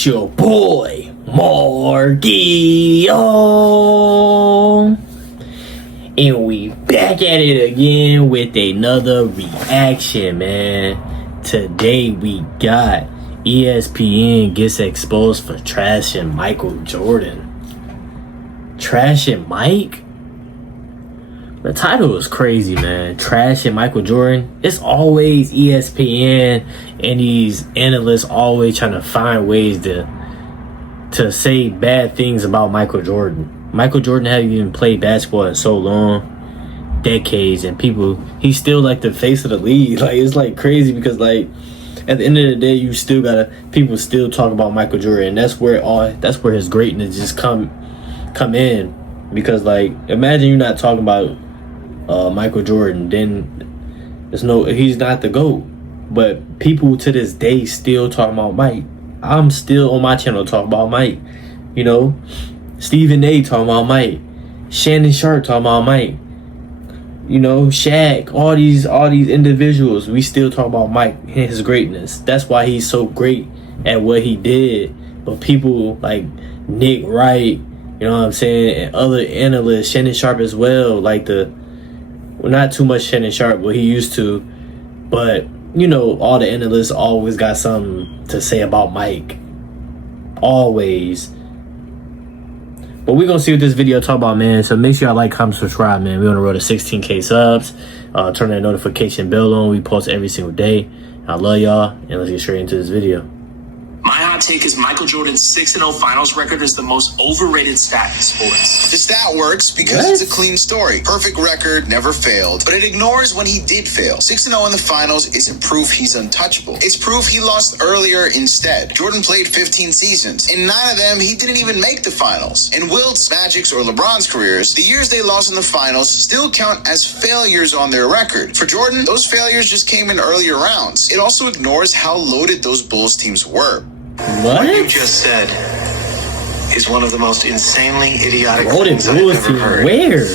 It's your boy, Margio. And we back at it again with another reaction, man. Today we got ESPN gets exposed for trashing Michael Jordan. Trashing Mike? The title is crazy, man. Trashing Michael Jordan. It's always ESPN and these analysts always trying to find ways to say bad things about Michael Jordan. Michael Jordan hadn't even played basketball in so long, decades, and he's still like the face of the league. Like, it's like crazy because like at the end of the day, you still people still talk about Michael Jordan. And that's where his greatness just come in. Because like, imagine you're not talking about Michael Jordan, then he's not the GOAT. But people to this day still talking about Mike. I'm still on my channel talking about Mike. You know, Stephen A talking about Mike, Shannon Sharp talking about Mike. You know, Shaq, all these individuals, we still talk about Mike and his greatness. That's why he's so great at what he did. But people like Nick Wright, you know what I'm saying, and other analysts, Shannon Sharp as well, not too much Shannon Sharp, but he used to. But, you know, all the analysts always got something to say about Mike. Always. But we're going to see what this video talk about, man. So make sure y'all like, comment, subscribe, man. We're on the road to 16K subs. Turn that notification bell on. We post every single day. I love y'all. And let's get straight into this video. My hot take is Michael Jordan's 6-0 finals record is the most overrated stat in sports. The stat works because it's a clean story. Perfect record, never failed. But it ignores when he did fail. 6-0 in the finals isn't proof he's untouchable. It's proof he lost earlier instead. Jordan played 15 seasons. In 9 of them, he didn't even make the finals. In Wilt's, Magic's, or LeBron's careers, the years they lost in the finals still count as failures on their record. For Jordan, those failures just came in earlier rounds. It also ignores how loaded those Bulls teams were. What you just said is one of the most insanely idiotic things I've ever heard. Where?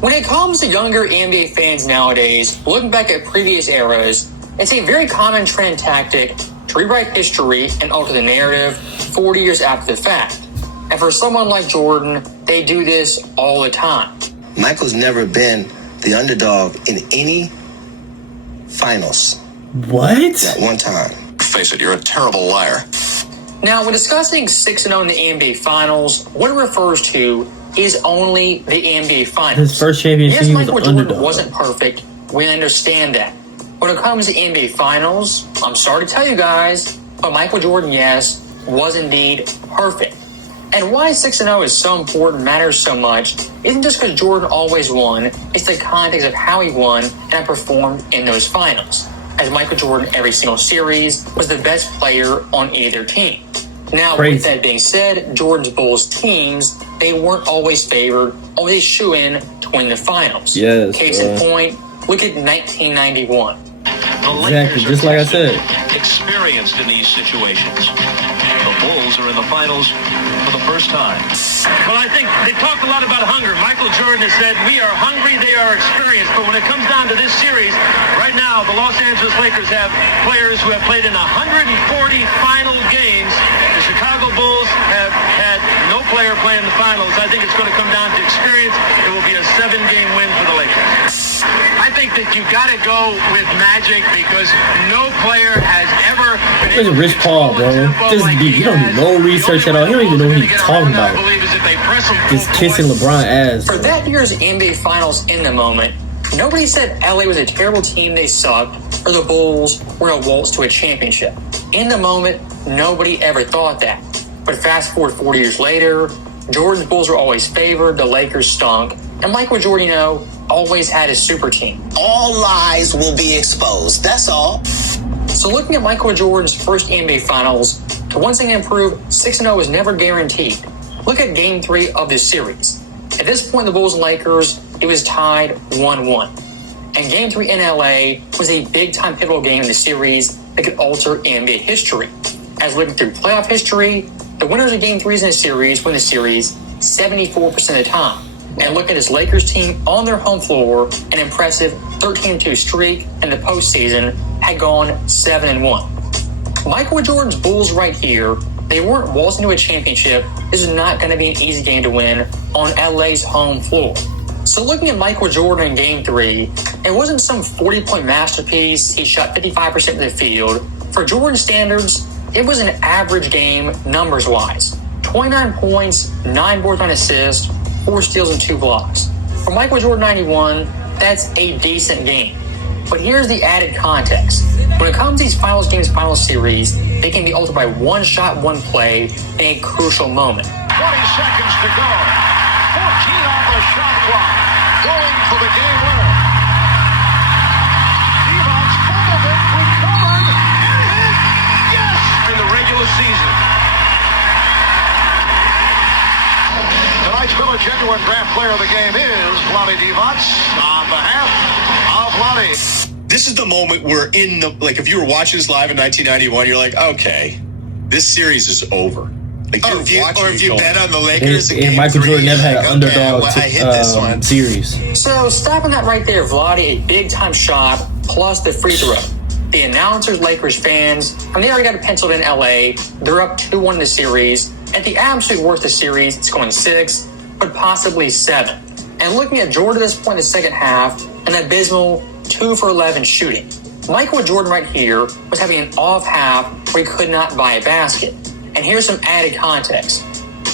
When it comes to younger NBA fans nowadays, looking back at previous eras, it's a very common trend tactic to rewrite history and alter the narrative 40 years after the fact. And for someone like Jordan, they do this all the time. Michael's never been the underdog in any finals. What? Not one time. Face it, you're a terrible liar. Now, when discussing 6-0 in the NBA Finals, what it refers to is only the NBA Finals. His first championship, yes, he was Michael an Jordan underdog. wasn't perfect. We understand that. When it comes to NBA Finals, I'm sorry to tell you guys, but Michael Jordan, yes, was indeed perfect. And why 6-0 is so important, matters so much, isn't just because Jordan always won. It's the context of how he won and performed in those finals, as Michael Jordan every single series was the best player on either team. Now, with that being said, Jordan's Bulls teams, they weren't always favored, always shoe-in to win the finals. Yes, Case in point, look at 1991. Exactly, just like I said. Experienced in these situations. The Bulls are in the finals for the first time. Well, I think they talk a lot about hunger. Michael Jordan has said, we are hungry, they are experienced. But when it comes down to this series, right now, the Los Angeles Lakers have players who have played in 140 final games. The Chicago Bulls have had no player play in the finals. I think it's going to come down to experience. It will be a 7-game win for the Lakers. I think that you got to go with Magic because no player has ever been Look at Rich Paul, bro. He don't do no research at all. He don't even know what he's talking about. Just kissing LeBron ass. For that year's NBA Finals in the moment, nobody said LA was a terrible team, they sucked, or the Bulls were a waltz to a championship. In the moment, nobody ever thought that. But fast forward 40 years later, Jordan's Bulls were always favored, the Lakers stunk, and Michael Jordan, you know, always had his super team. All lies will be exposed. That's all. So looking at Michael Jordan's first NBA Finals, to once again prove 6-0 was never guaranteed. Look at Game 3 of this series. At this point, the Bulls and Lakers, it was tied 1-1. And Game 3 in LA was a big-time pivotal game in the series that could alter NBA history. As looking through playoff history, the winners of Game 3s in the series win the series 74% of the time. And look at his Lakers team on their home floor, an impressive 13-2 streak in the postseason had gone 7-1. Michael Jordan's Bulls right here, They weren't waltzing to a championship. This is not going to be an easy game to win on LA's home floor. So looking at Michael Jordan in Game 3, it wasn't some 40-point masterpiece. He shot 55% of the field. For Jordan standards, it was an average game numbers-wise. 29 points, 9 boards, 9 assists, 4 steals, and 2 blocks. For Michael Jordan 91, that's a decent game. But here's the added context. When it comes to these finals games, final series, they can be altered by one shot, one play in a crucial moment. 20 seconds to go. 14 on the shot clock. Going for the game winner. Devon's fumbled it, recovered, and hit. Yes! In the regular season. Tonight's Miller Genuine Draft Player of the Game is Vlade Divac on behalf of Vlade. This is the moment where if you were watching this live in 1991, you're like, okay, this series is over. Like, if you bet on the Lakers, and Michael Jordan never had an underdog series. So stopping that right there, Vlade, a big-time shot, plus the free throw. The announcers, Lakers fans, they already got it penciled in LA. They're up 2-1 in the series. At the absolute worst of the series, it's going 6, but possibly 7. And looking at Jordan at this point in the second half, an abysmal 2 for 11 shooting. Michael Jordan right here was having an off half where he could not buy a basket. And here's some added context.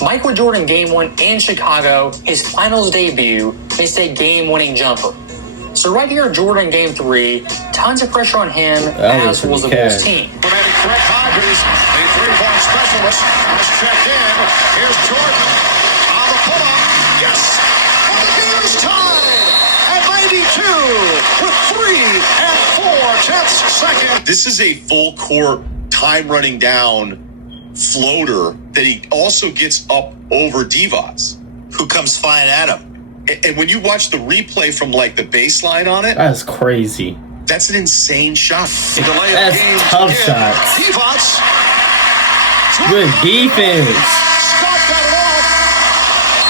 Michael Jordan Game 1 in Chicago, his finals debut, missed a game-winning jumper. So right here, Jordan Game 3, tons of pressure on him, as was the Bulls team. Greg Hodges, the three-point specialist, has checked in. Here's Jordan on the pull-up. Yes! And the game is tied at 92 with 3 and 4 seconds. this is a full court time running down floater that he also gets up over Divac, who comes flying at him. And when you watch the replay from like the baseline on it, that's crazy. That's an insane shot. That's tough shots. Divac. Good defense.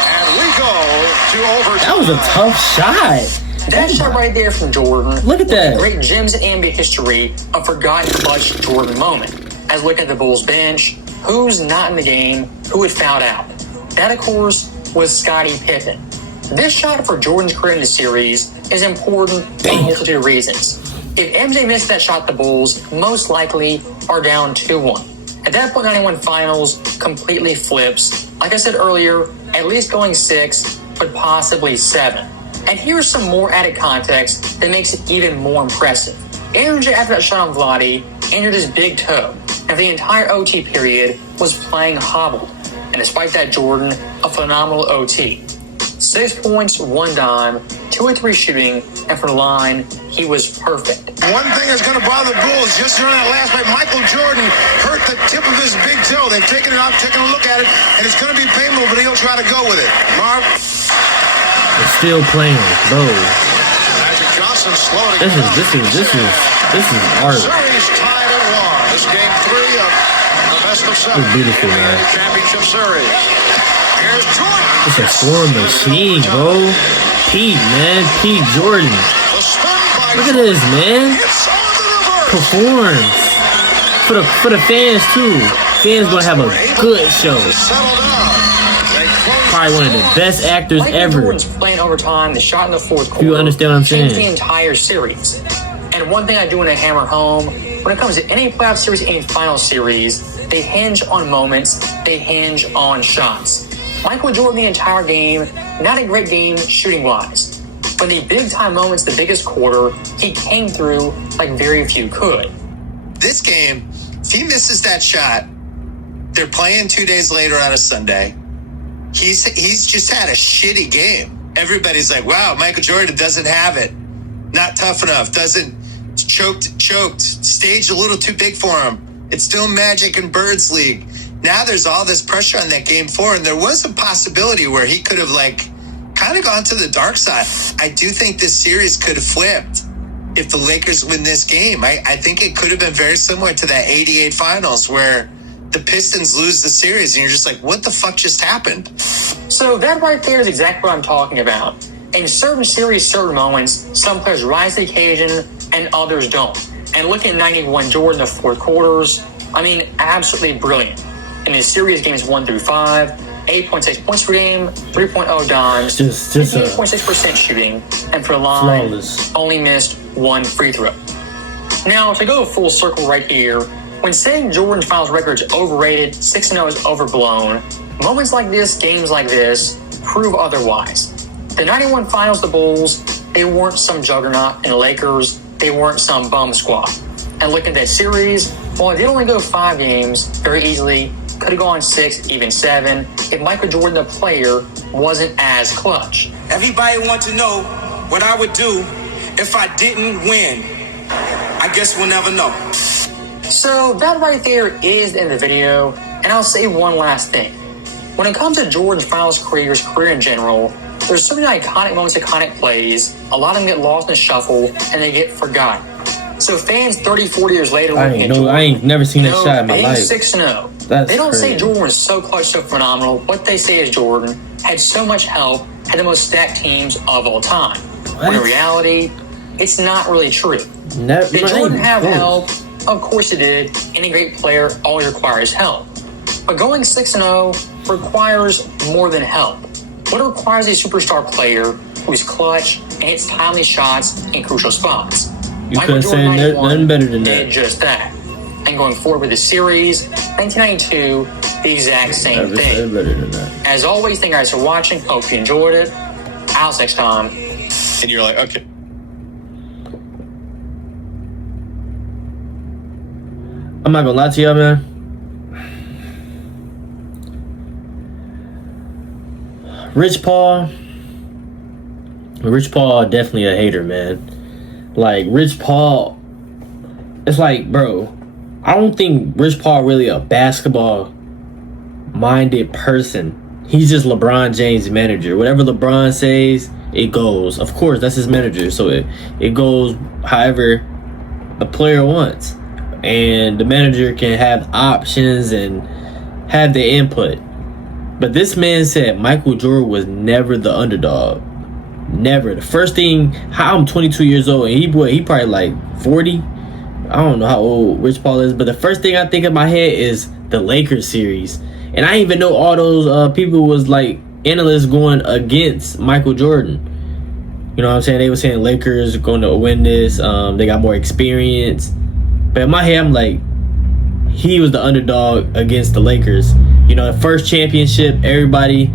And we go to overtime. That was a tough shot. That shot right there from Jordan. Look at that. Great gems in NBA history, a forgotten clutch Jordan moment. As looking at the Bulls bench, who's not in the game, who had fouled out. That, of course, was Scottie Pippen. This shot for Jordan's career in the series is important for a multitude of reasons. If MJ missed that shot, the Bulls most likely are down 2-1. At that point, 91 finals completely flips. Like I said earlier, at least going 6, but possibly 7. And here's some more added context that makes it even more impressive. MJ, after that shot on Vlade, injured his big toe, and for the entire OT period was playing hobbled. And despite that, Jordan, a phenomenal OT. 6 points, 1 dime, 2 or 3 shooting, and for the line, he was perfect. One thing that's going to bother the Bulls, just during that last night, Michael Jordan hurt the tip of his big toe. They've taken it out, taken a look at it, and it's going to be painful, but he'll try to go with it. Marv? They're still playing low. Magic Johnson slowing This is art. Series tied at 1. This game 3 of the best of 7. It's beautiful, man. Championship series. Here's Jordan. It's a scoring machine, bro. Pete, man. Pete Jordan. Look at this, man. Performs. For the fans, too. Fans gonna have a good show. Probably one of the best actors ever. Jordan's playing overtime, the shot in the fourth quarter. You understand what I'm saying? Changed the entire series. And one thing I do want to hammer home, when it comes to any playoff series, any final series, they hinge on moments, they hinge on shots. Michael Jordan, the entire game, not a great game shooting-wise. But the big-time moments, the biggest quarter, he came through like very few could. This game, if he misses that shot, they're playing 2 days later on a Sunday. He's just had a shitty game. Everybody's like, wow, Michael Jordan doesn't have it. Not tough enough. Choked. Stage a little too big for him. It's still Magic and Birds League. Now there's all this pressure on that game 4, and there was a possibility where he could have kind of gone to the dark side. I do think this series could have flipped if the Lakers win this game. I think it could have been very similar to that 88 finals where the Pistons lose the series and you're just like, what the fuck just happened? So that right there is exactly what I'm talking about. In certain series, certain moments, some players rise to the occasion and others don't. And looking at 91 Jordan, the fourth quarters, absolutely brilliant. in his series games 1 through 5, 8.6 points per game, 3.0 dimes, 58.6% shooting, and for the line, flawless. only missed 1 free throw. Now, to go full circle right here, when saying Jordan's finals record is overrated, 6-0 is overblown, moments like this, games like this, prove otherwise. The 91 finals, the Bulls, they weren't some juggernaut, and the Lakers, they weren't some bum squad. And looking at that series, while it did only go 5 games, very easily, could have gone 6, even 7, if Michael Jordan, the player, wasn't as clutch. Everybody wants to know what I would do if I didn't win. I guess we'll never know. So that right there is the end of the video, and I'll say one last thing. When it comes to Jordan's finals career in general, there's so many iconic moments, iconic plays, a lot of them get lost in the shuffle, and they get forgotten. So fans 30, 40 years later looking at Jordan, I ain't never seen that shot in my life. 6-0. That's they don't crazy. say Jordan was so clutch, so phenomenal. What they say is Jordan had so much help, had the most stacked teams of all time. When in reality, it's not really true. Did Jordan have help? Of course he did. Any great player always requires help. But going 6-0 requires more than help. What it requires a superstar player who's clutch and hits timely shots in crucial spots. You couldn't say nothing better than that. Did just that. And going forward with the series, 1992, the exact same thing. Better than that. As always, thank you guys for watching. Hope you enjoyed it. I'll see you next time. And you're like, okay. I'm not gonna lie to y'all, man. Rich Paul definitely a hater, man. Like, Rich Paul, it's like, bro, I don't think Rich Paul really a basketball-minded person. He's just LeBron James' manager. Whatever LeBron says, it goes. Of course, that's his manager, so it goes however a player wants. And the manager can have options and have the input. But this man said Michael Jordan was never the underdog. Never. The first thing, I'm 22 years old, and he probably like 40. I don't know how old Rich Paul is, but the first thing I think in my head is the Lakers series. And I didn't even know all those people was like analysts going against Michael Jordan. You know what I'm saying? They were saying Lakers going to win this. They got more experience. But in my head, I'm like, he was the underdog against the Lakers. You know, the first championship, everybody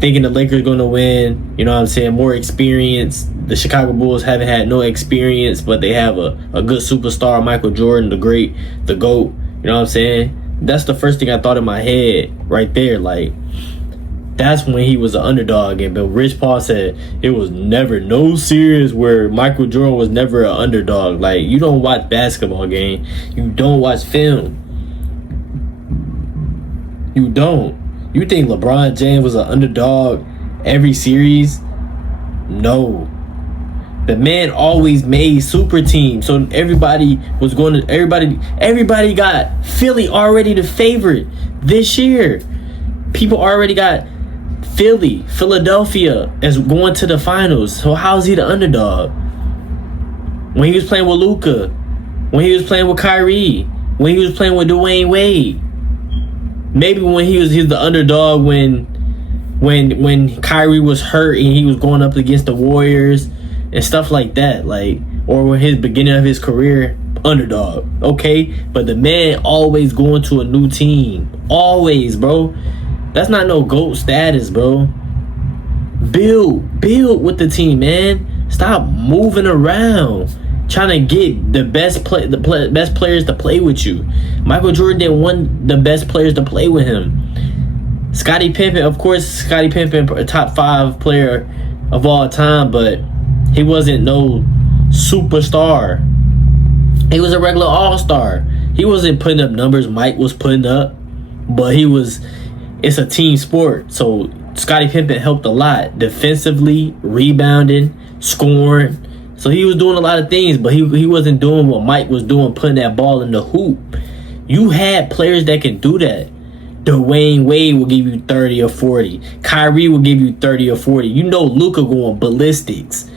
thinking the Lakers going to win. You know what I'm saying? More experience. The Chicago Bulls haven't had no experience, but they have a good superstar, Michael Jordan, the GOAT. You know what I'm saying? That's the first thing I thought in my head right there. Like, that's when he was an underdog. But Rich Paul said it was never no series where Michael Jordan was never an underdog. Like, you don't watch basketball game. You don't watch film. You don't. You think LeBron James was an underdog every series? No. The man always made super teams. So everybody was going to everybody got Philly already the favorite this year. People already got Philadelphia as going to the finals. So how's he the underdog? When he was playing with Luka, when he was playing with Kyrie, when he was playing with Dwayne Wade. Maybe when he was the underdog when Kyrie was hurt and he was going up against the Warriors and stuff like that, like, or when his beginning of his career, underdog. Okay, but the man always going to a new team, always, bro. That's not no GOAT status, bro. Build with the team, man. Stop moving around trying to get the best players to play with you. Michael Jordan didn't want the best players to play with him. Scottie Pippen, of course, Scottie Pippen, a top 5 player of all time, but he wasn't no superstar. He was a regular all-star. He wasn't putting up numbers Mike was putting up, but it's a team sport. So Scottie Pippen helped a lot defensively, rebounding, scoring. So he was doing a lot of things, but he wasn't doing what Mike was doing, putting that ball in the hoop. You had players that can do that. Dwayne Wade will give you 30 or 40. Kyrie will give you 30 or 40. You know Luka going ballistics.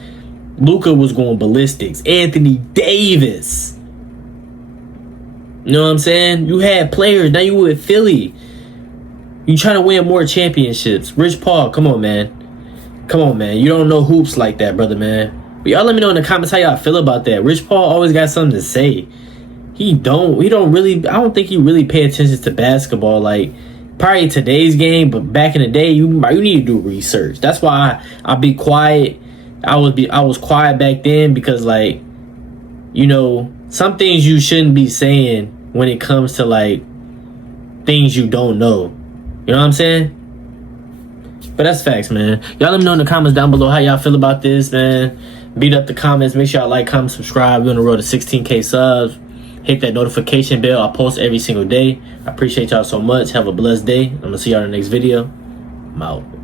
Luka was going ballistics. Anthony Davis. You know what I'm saying? You had players. Now you with Philly. You trying to win more championships. Rich Paul, come on, man. Come on, man. You don't know hoops like that, brother, man. But y'all let me know in the comments how y'all feel about that. Rich Paul always got something to say. I don't think he really pay attention to basketball like probably today's game, but back in the day, you need to do research. That's why I'll be quiet. I was quiet back then because, like, you know, some things you shouldn't be saying when it comes to like things you don't know. You know what I'm saying? But that's facts, man. Y'all let me know in the comments down below how y'all feel about this, man. Beat up the comments. Make sure y'all like, comment, subscribe. We're on the road to 16K subs. Hit that notification bell. I post every single day. I appreciate y'all so much. Have a blessed day. I'm going to see y'all in the next video. I'm out.